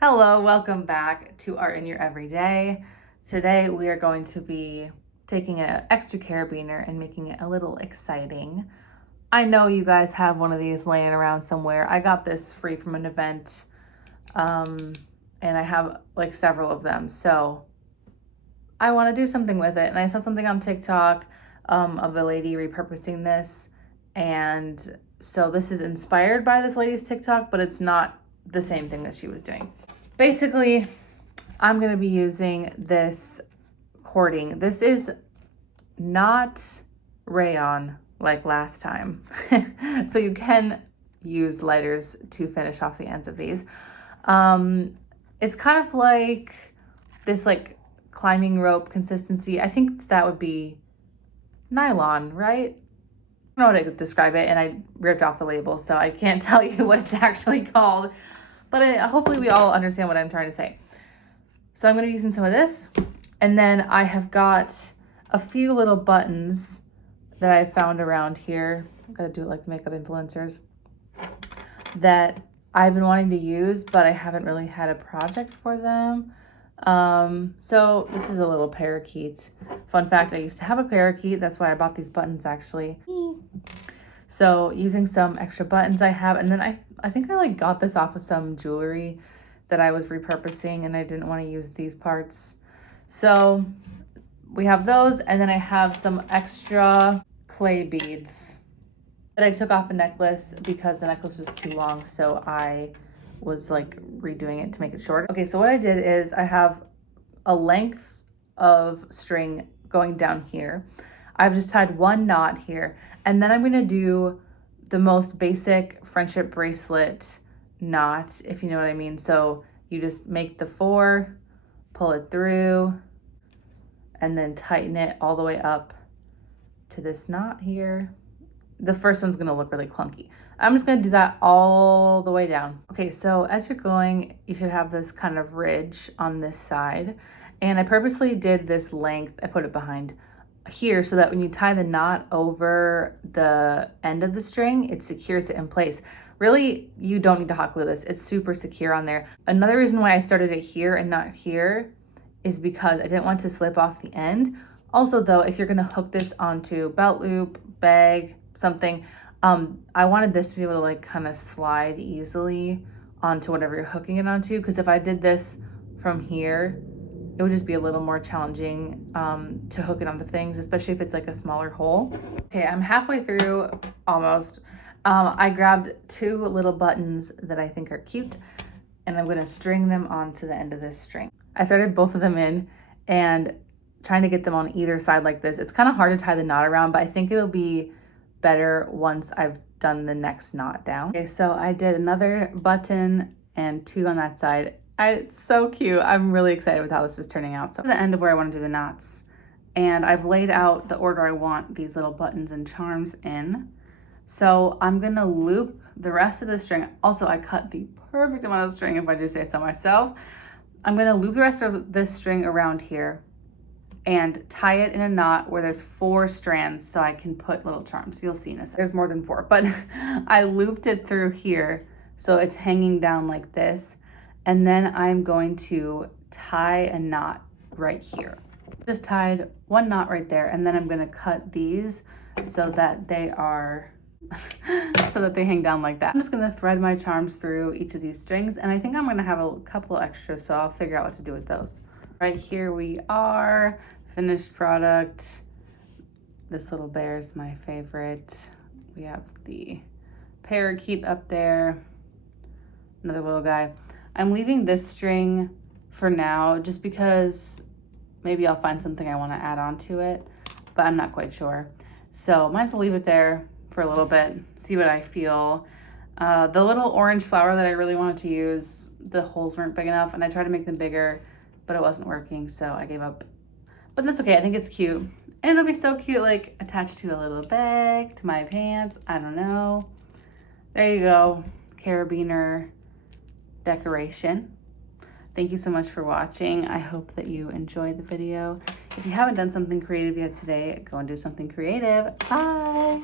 Hello, welcome back to Art in Your Everyday. Today we are going to be taking an extra carabiner and making it a little exciting. I know you guys have one of these laying around somewhere. I got this free from an event, and I have like several of them. So I want to do something with it. And I saw something on TikTok of a lady repurposing this. And so this is inspired by this lady's TikTok, but it's not the same thing that she was doing. Basically, I'm going to be using this cording. This is not rayon like last time. So you can use lighters to finish off the ends of these. It's kind of like this like climbing rope consistency. I think that would be nylon, right? I don't know how to describe it, and I ripped off the label, so I can't tell you what it's actually called. But hopefully we all understand what I'm trying to say. So I'm going to be using some of this. And then I have got a few little buttons that I found around here. I'm going to do it like the makeup influencers. That I've been wanting to use, but I haven't really had a project for them. So this is a little parakeet. Fun fact, I used to have a parakeet. That's why I bought these buttons actually. So using some extra buttons I have, and then I think I like got this off of some jewelry that I was repurposing and I didn't want to use these parts. So we have those, and then I have some extra clay beads that I took off a necklace because the necklace was too long. So I was like redoing it to make it shorter. Okay, so what I did is I have a length of string going down here. I've just tied one knot here, and then I'm going to do the most basic friendship bracelet knot, if you know what I mean. So you just make the 4, pull it through, and then tighten it all the way up to this knot here. The first one's going to look really clunky. I'm just going to do that all the way down. Okay, so as you're going, you should have this kind of ridge on this side. And I purposely did this length, I put it behind here so that when you tie the knot over the end of the string, it secures it in place. Really, you don't need to hot glue this. It's super secure on there. Another reason why I started it here and not here is because I didn't want to slip off the end. Also though, if you're gonna hook this onto belt loop, bag, something, I wanted this to be able to like kind of slide easily onto whatever you're hooking it onto, because if I did this from here, it would just be a little more challenging to hook it onto things, especially if it's like a smaller hole. Okay, I'm halfway through, almost. I grabbed 2 little buttons that I think are cute, and I'm gonna string them onto the end of this string. I threaded both of them in and trying to get them on either side like this. It's kind of hard to tie the knot around, but I think it'll be better once I've done the next knot down. Okay, so I did another button and 2 on that side. It's so cute. I'm really excited with how this is turning out. So the end of where I want to do the knots. And I've laid out the order I want these little buttons and charms in. So I'm gonna loop the rest of the string. Also, I cut the perfect amount of string, if I do say so myself. I'm gonna loop the rest of this string around here and tie it in a knot where there's 4 strands so I can put little charms. You'll see in a second. There's more than 4, but I looped it through here so it's hanging down like this. And then I'm going to tie a knot right here. Just tied 1 knot right there, and then I'm gonna cut these so that they are, so that they hang down like that. I'm just gonna thread my charms through each of these strings, and I think I'm gonna have a couple extras, so I'll figure out what to do with those. Right here we are, finished product. This little bear is my favorite. We have the parakeet up there, another little guy. I'm leaving this string for now just because maybe I'll find something I want to add on to it, but I'm not quite sure. So might as well leave it there for a little bit, see what I feel. The little orange flower that I really wanted to use, the holes weren't big enough, and I tried to make them bigger, but it wasn't working, so I gave up. But that's okay, I think it's cute. And it'll be so cute, like attached to a little bag, to my pants, I don't know. There you go, carabiner decoration. Thank you so much for watching. I hope that you enjoyed the video. If you haven't done something creative yet today, go and do something creative. Bye.